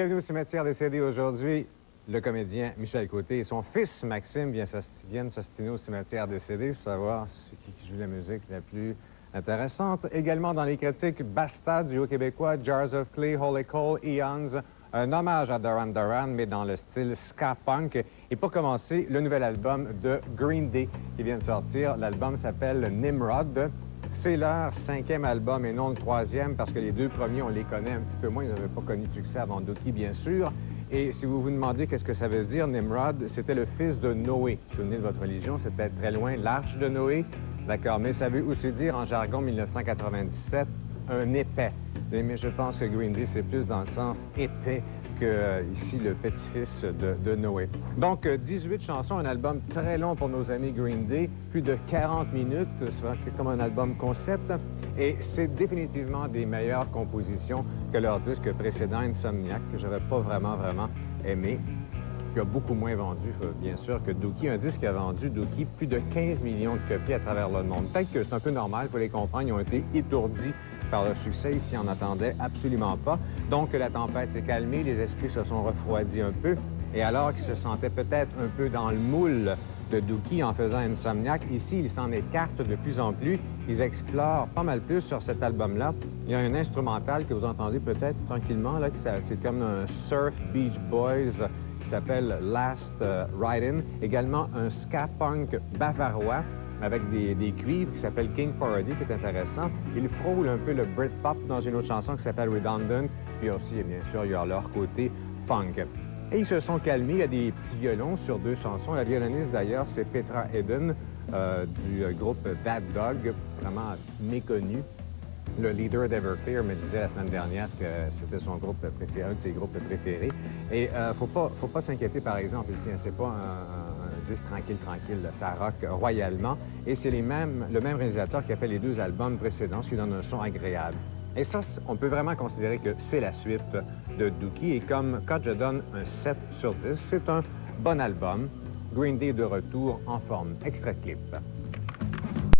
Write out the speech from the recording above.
Bienvenue au cimetière des CD aujourd'hui. Le comédien Michel Côté et son fils Maxime viennent s'ostiner au cimetière des CD pour savoir qui joue la musique la plus intéressante. Également dans les critiques, Basta, duo québécois, Jars of Clay, Holy Cole, Eons, un hommage à Duran Duran, mais dans le style ska punk. Et pour commencer, le nouvel album de Green Day qui vient de sortir. L'album s'appelle Nimrod. C'est leur 5e album et non le 3e, parce que les 2 premiers, on les connaît un petit peu moins. Ils n'avaient pas connu de succès avant Dookie, bien sûr. Et si vous vous demandez qu'est-ce que ça veut dire, Nimrod, c'était le fils de Noé. Souvenez de votre religion, c'était très loin, l'arche de Noé. D'accord, mais ça veut aussi dire, en jargon 1997, un épais. Mais je pense que Green Day, c'est plus dans le sens épais que ici le petit-fils de Noé. Donc, 18 chansons, un album très long pour nos amis Green Day, plus de 40 minutes, c'est comme un album concept, et c'est définitivement des meilleures compositions que leur disque précédent, Insomniac, que j'avais pas vraiment aimé, qui a beaucoup moins vendu, bien sûr, que Dookie. Un disque qui a vendu, Dookie, plus de 15 millions de copies à travers le monde. Peut-être que c'est un peu normal, il faut les comprendre, ils ont été étourdis par le succès. Ici, on n'attendait absolument pas. Donc, la tempête s'est calmée, les esprits se sont refroidis un peu. Et alors qu'ils se sentaient peut-être un peu dans le moule de Dookie en faisant Insomniac, ici, ils s'en écartent de plus en plus. Ils explorent pas mal plus sur cet album-là. Il y a un instrumental que vous entendez peut-être tranquillement, là, c'est comme un surf Beach Boys qui s'appelle Last Ride-In. Également, un ska punk bavarois avec des cuivres qui s'appelle King Parody, qui est intéressant. Ils frôlent un peu le Britpop dans une autre chanson qui s'appelle Redundant. Puis aussi, bien sûr, il y a leur côté punk. Et ils se sont calmés. Il y a des petits violons sur 2 chansons. La violoniste, d'ailleurs, c'est Petra Eden du groupe Bad Dog, vraiment méconnu. Le leader d'Everclear me disait la semaine dernière que c'était son groupe préféré, un de ses groupes préférés. Et faut pas s'inquiéter, par exemple, ici, hein, c'est pas un disque tranquille, là, ça rock royalement. Et c'est le même réalisateur qui a fait les 2 albums précédents, ce qui donne un son agréable. Et ça, on peut vraiment considérer que c'est la suite de Dookie. Et comme quand je donne un 7 sur 10, c'est un bon album. Green Day de retour en forme. Extrait de clip.